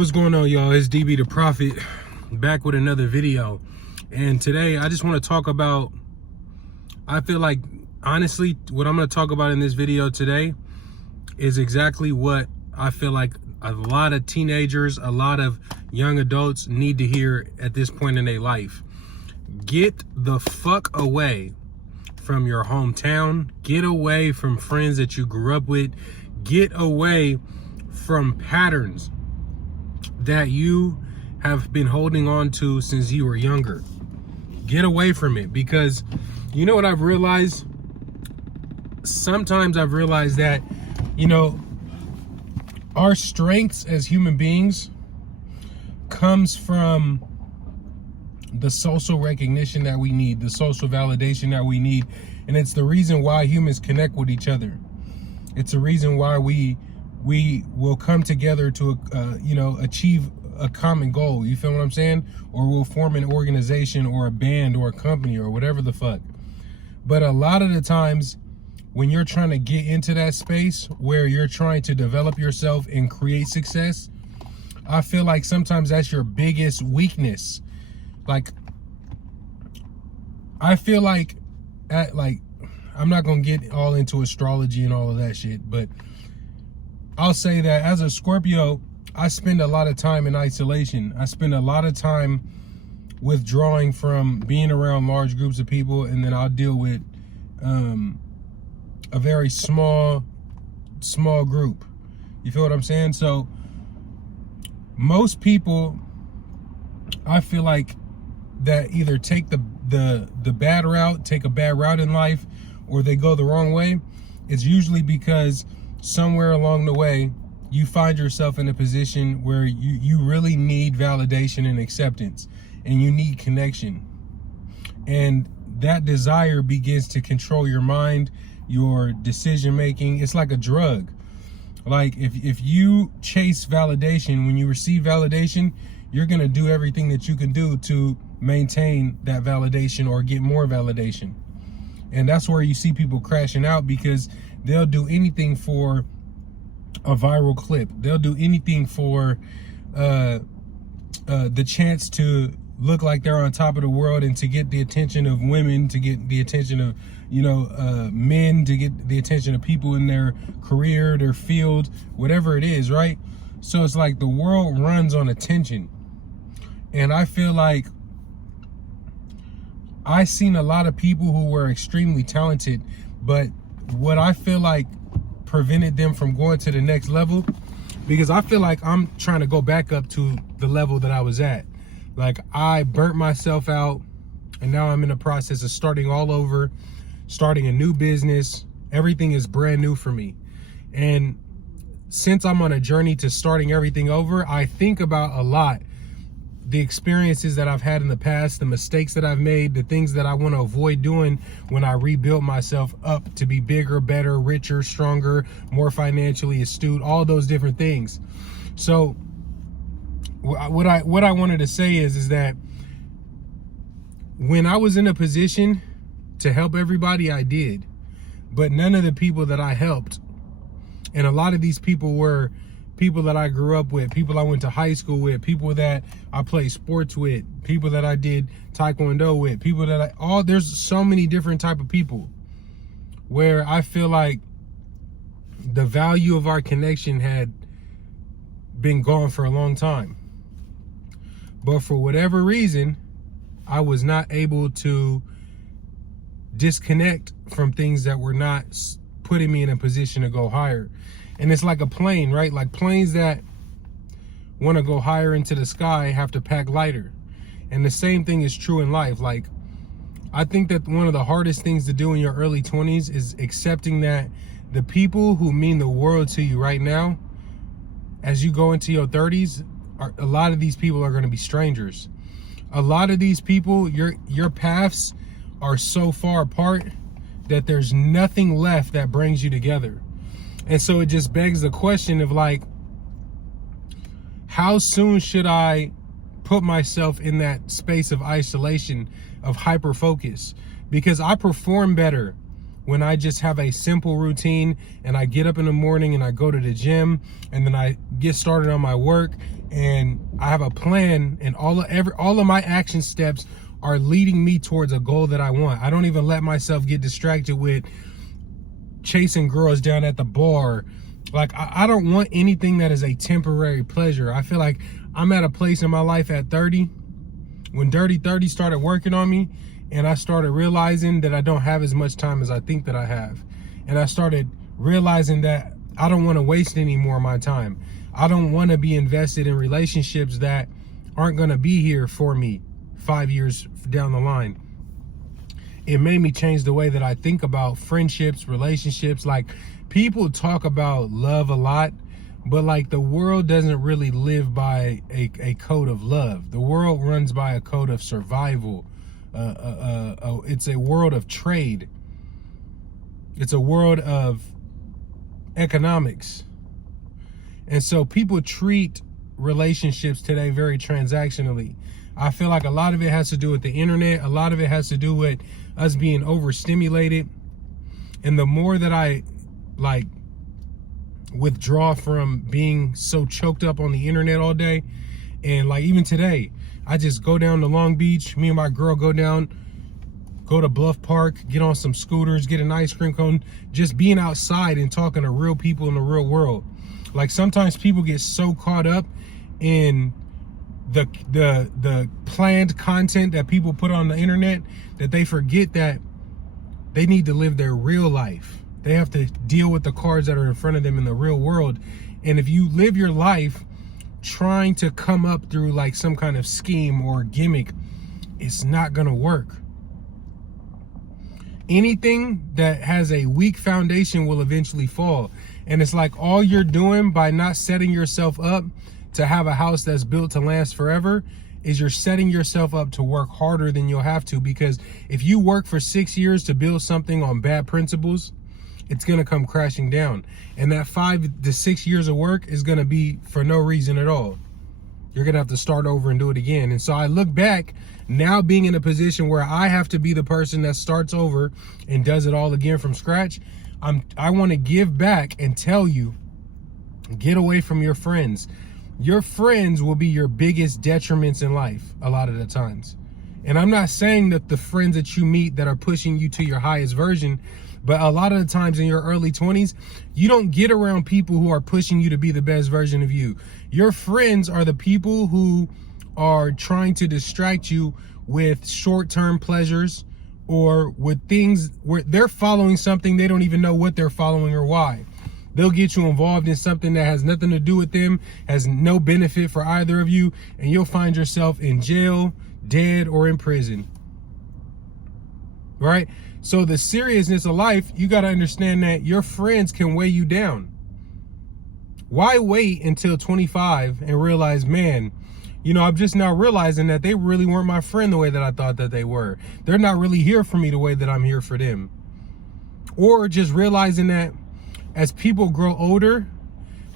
What's going on, y'all? It's DB the Prophet back with another video. And today I just want to talk about, I feel like honestly what I'm going to talk about in this video today is exactly what I feel like a lot of teenagers, a lot of young adults need to hear at this point in their life. Get the fuck away from your hometown. Get away from friends that you grew up with. Get away from patterns that you have been holding on to since you were younger. Get away from it, because you know what I've realized? Sometimes I've realized that, you know, our strengths as human beings comes from the social recognition that we need, the social validation that we need. And it's the reason why humans connect with each other. It's the reason why we will come together to, achieve a common goal. You feel what I'm saying? Or we'll form an organization or a band or a company or whatever the fuck. But a lot of the times when you're trying to get into that space where you're trying to develop yourself and create success, I feel like sometimes that's your biggest weakness. Like, I feel like, I'm not going to get all into astrology and all of that shit, but I'll say that as a Scorpio, I spend a lot of time in isolation. I spend a lot of time withdrawing from being around large groups of people, and then I'll deal with a very small group. You feel what I'm saying? So most people, I feel like, that either take the bad route, take a bad route in life, or they go the wrong way, it's usually because somewhere along the way you find yourself in a position where you really need validation and acceptance, and you need connection, and that desire begins to control your mind, your decision making. It's like a drug. Like if you chase validation, when you receive validation, you're gonna do everything that you can do to maintain that validation or get more validation. And that's where you see people crashing out, because they'll do anything for a viral clip. They'll do anything for the chance to look like they're on top of the world, and to get the attention of women, to get the attention of, men, to get the attention of people in their career, their field, whatever it is, right? So it's like the world runs on attention. And I feel like I've seen a lot of people who were extremely talented, but what I feel like prevented them from going to the next level, because I feel like I'm trying to go back up to the level that I was at. Like, I burnt myself out, and now I'm in the process of starting all over, starting a new business. Everything is brand new for me. And since I'm on a journey to starting everything over, I think about a lot the experiences that I've had in the past, the mistakes that I've made, the things that I want to avoid doing when I rebuild myself up to be bigger, better, richer, stronger, more financially astute, all those different things. So what I wanted to say is that when I was in a position to help everybody, I did. But none of the people that I helped, and a lot of these people were people that I grew up with, people I went to high school with, people that I played sports with, people that I did taekwondo with, people that there's so many different type of people where I feel like the value of our connection had been gone for a long time. But for whatever reason, I was not able to disconnect from things that were not putting me in a position to go higher. And it's like a plane, right? Like, planes that want to go higher into the sky have to pack lighter. And the same thing is true in life. Like, I think that one of the hardest things to do in your early 20s is accepting that the people who mean the world to you right now, as you go into your 30s, a lot of these people are going to be strangers. A lot of these people, your paths are so far apart that there's nothing left that brings you together. And so it just begs the question of, like, how soon should I put myself in that space of isolation, of hyper focus? Because I perform better when I just have a simple routine and I get up in the morning and I go to the gym and then I get started on my work and I have a plan, and all of my action steps are leading me towards a goal that I want. I don't even let myself get distracted with chasing girls down at the bar. Like, I don't want anything that is a temporary pleasure. I feel like I'm at a place in my life at 30, when Dirty 30 started working on me, and I started realizing that I don't have as much time as I think that I have. And I started realizing that I don't want to waste any more of my time. I don't want to be invested in relationships that aren't going to be here for me 5 years down the line. It made me change the way that I think about friendships, relationships. Like, people talk about love a lot, but like, the world doesn't really live by a code of love. The world runs by a code of survival. It's a world of trade. It's a world of economics. And so people treat relationships today very transactionally. I feel like a lot of it has to do with the internet. A lot of it has to do with us being overstimulated. And the more that I like withdraw from being so choked up on the internet all day, and like even today, I just go down to Long Beach. Me and my girl go to Bluff Park, get on some scooters, get an ice cream cone, just being outside and talking to real people in the real world. Like, sometimes people get so caught up in the planned content that people put on the internet that they forget that they need to live their real life. They have to deal with the cards that are in front of them in the real world. And if you live your life trying to come up through like some kind of scheme or gimmick, it's not gonna work. Anything that has a weak foundation will eventually fall. And it's like, all you're doing by not setting yourself up to have a house that's built to last forever is you're setting yourself up to work harder than you'll have to. Because if you work for 6 years to build something on bad principles, it's going to come crashing down. And that 5 to 6 years of work is going to be for no reason at all. You're going to have to start over and do it again. And so I look back now, being in a position where I have to be the person that starts over and does it all again from scratch. I want to give back and tell you, get away from your friends. Your friends will be your biggest detriments in life a lot of the times. And I'm not saying that the friends that you meet that are pushing you to your highest version, but a lot of the times in your early 20s, you don't get around people who are pushing you to be the best version of you. Your friends are the people who are trying to distract you with short-term pleasures, or with things where they're following something they don't even know what they're following or why. They'll get you involved in something that has nothing to do with them, has no benefit for either of you, and you'll find yourself in jail, dead, or in prison. Right? So the seriousness of life, you got to understand that your friends can weigh you down. Why wait until 25 and realize, man, you know, I'm just now realizing that they really weren't my friend the way that I thought that they were. They're not really here for me the way that I'm here for them. Or just realizing that as people grow older,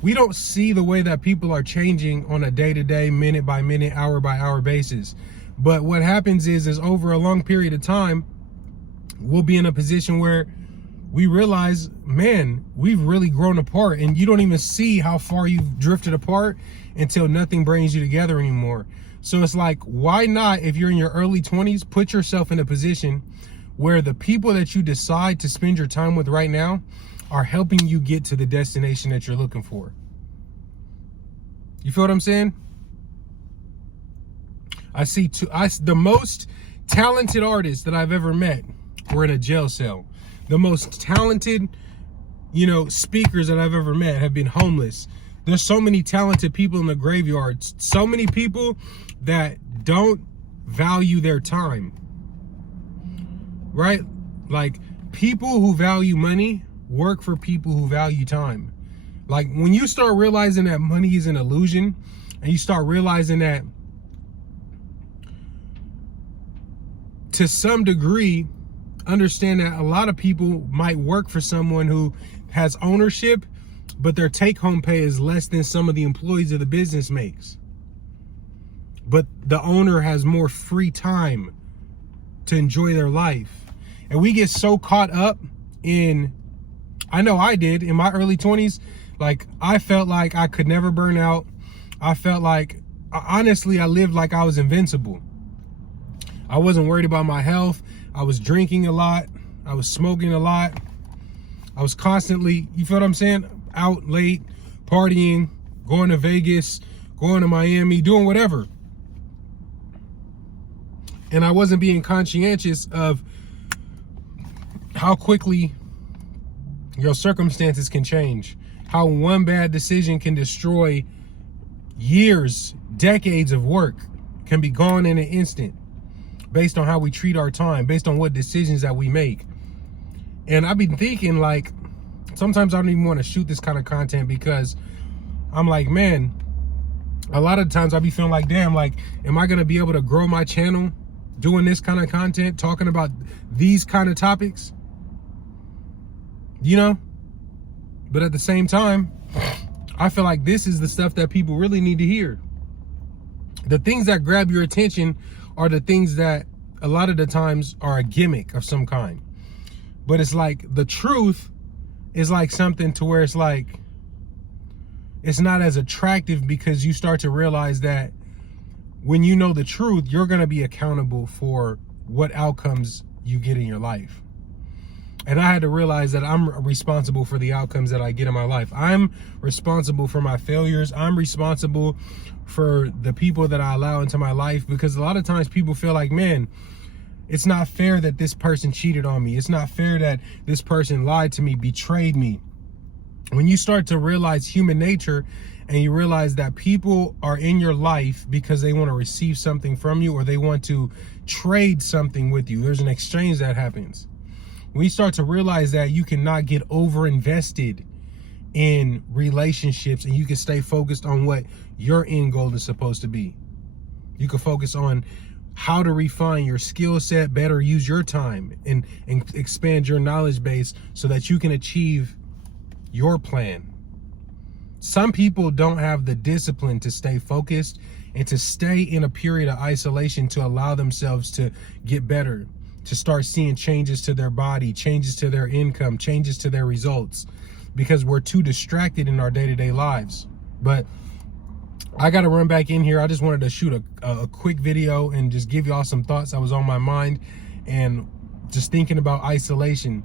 we don't see the way that people are changing on a day-to-day, minute-by-minute, hour-by-hour basis. But what happens is over a long period of time, we'll be in a position where we realize, man, we've really grown apart, and you don't even see how far you've drifted apart until nothing brings you together anymore. So it's like, why not, if you're in your early 20s, put yourself in a position where the people that you decide to spend your time with right now are helping you get to the destination that you're looking for. You feel what I'm saying? The most talented artists that I've ever met were in a jail cell. The most talented, speakers that I've ever met have been homeless. There's so many talented people in the graveyards. So many people that don't value their time. Right? Like, people who value money work for people who value time. Like, when you start realizing that money is an illusion, and you start realizing that to some degree, understand that a lot of people might work for someone who has ownership, but their take-home pay is less than some of the employees of the business makes. But the owner has more free time to enjoy their life. And we get so caught up I know I did in my early 20s. Like, I felt like I could never burn out. I felt like, honestly, I lived like I was invincible. I wasn't worried about my health. I was drinking a lot. I was smoking a lot. I was constantly, you feel what I'm saying? Out late, partying, going to Vegas, going to Miami, doing whatever. And I wasn't being conscientious of how quickly your circumstances can change. How one bad decision can destroy years, decades of work can be gone in an instant based on how we treat our time, based on what decisions that we make. And I've been thinking, like, sometimes I don't even want to shoot this kind of content because I'm like, man, a lot of times I be feeling like, damn, like, am I going to be able to grow my channel doing this kind of content, talking about these kind of topics? You know? But at the same time, I feel like this is the stuff that people really need to hear. The things that grab your attention are the things that a lot of the times are a gimmick of some kind. But it's like the truth is like something to where it's like, it's not as attractive because you start to realize that when you know the truth, you're going to be accountable for what outcomes you get in your life. And I had to realize that I'm responsible for the outcomes that I get in my life. I'm responsible for my failures. I'm responsible for the people that I allow into my life, because a lot of times people feel like, man, it's not fair that this person cheated on me. It's not fair that this person lied to me, betrayed me. When you start to realize human nature and you realize that people are in your life because they want to receive something from you or they want to trade something with you, there's an exchange that happens. When you start to realize that you cannot get over invested in relationships and you can stay focused on what your end goal is supposed to be. You can focus on how to refine your skill set, better use your time, and expand your knowledge base so that you can achieve your plan. Some people don't have the discipline to stay focused and to stay in a period of isolation to allow themselves to get better, to start seeing changes to their body, changes to their income, changes to their results, because we're too distracted in our day-to-day lives. But I got to run back in here. I just wanted to shoot a quick video and just give y'all some thoughts that was on my mind, and just thinking about isolation,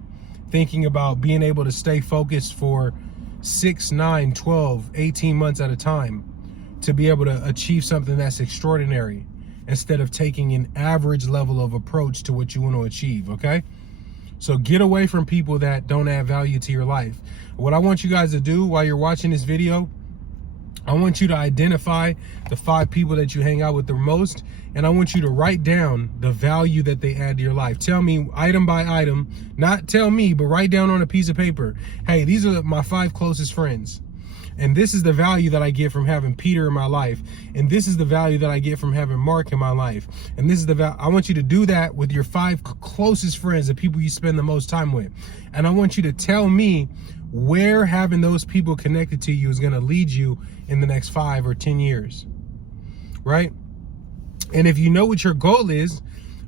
thinking about being able to stay focused for 6, 9, 12, 18 months at a time to be able to achieve something that's extraordinary, instead of taking an average level of approach to what you want to achieve, okay? So get away from people that don't add value to your life. What I want you guys to do while you're watching this video, I want you to identify the 5 people that you hang out with the most, and I want you to write down the value that they add to your life. Tell me item by item, not tell me, but write down on a piece of paper, hey, these are my 5 closest friends. And this is the value that I get from having Peter in my life. And this is the value that I get from having Mark in my life. And this is the value. I want you to do that with your 5 closest friends, the people you spend the most time with. And I want you to tell me where having those people connected to you is going to lead you in the next 5 or 10 years, right? And if you know what your goal is,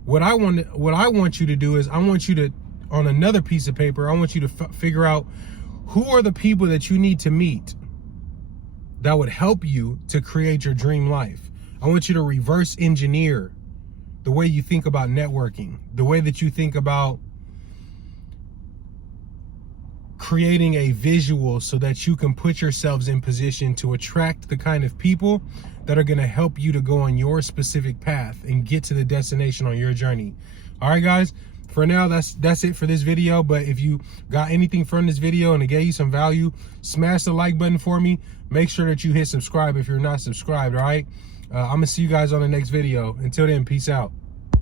what I want you to do is, I want you to, on another piece of paper, I want you to figure out who are the people that you need to meet that would help you to create your dream life. I want you to reverse engineer the way you think about networking, the way that you think about creating a visual so that you can put yourselves in position to attract the kind of people that are going to help you to go on your specific path and get to the destination on your journey. All right, guys, for now, that's it for this video. But if you got anything from this video and it gave you some value, smash the like button for me. Make sure that you hit subscribe if you're not subscribed, all right? I'm going to see you guys on the next video. Until then, peace out.